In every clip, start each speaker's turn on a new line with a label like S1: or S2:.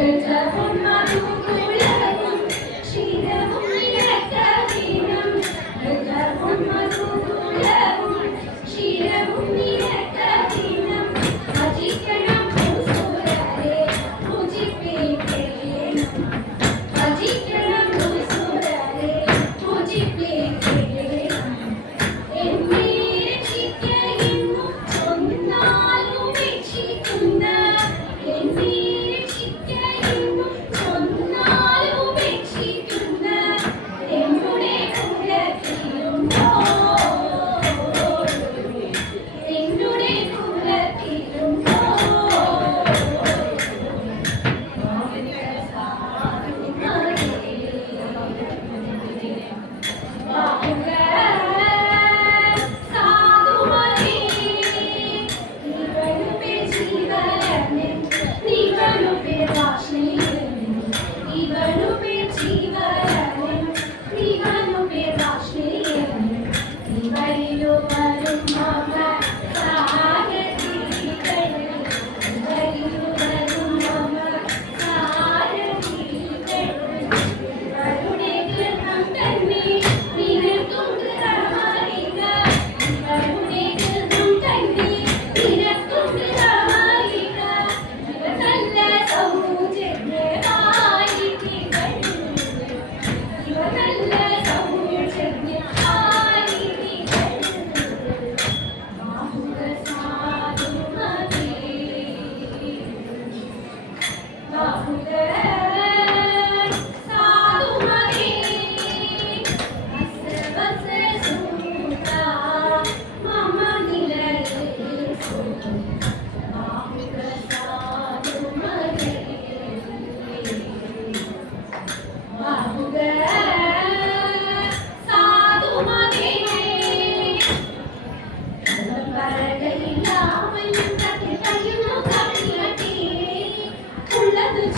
S1: There's love in my room.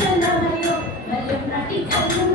S1: చలమయో Nallam నటి చల్లం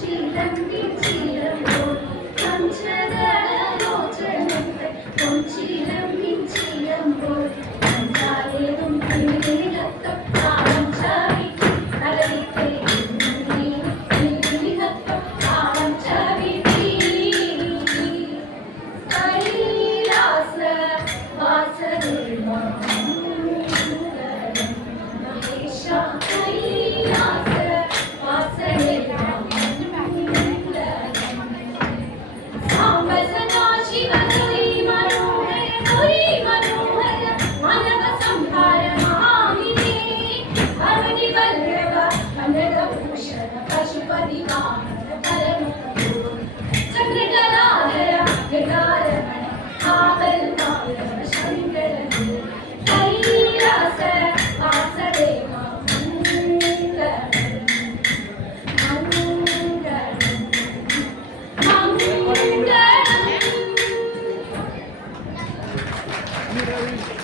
S1: నుంచి ఇలాంటి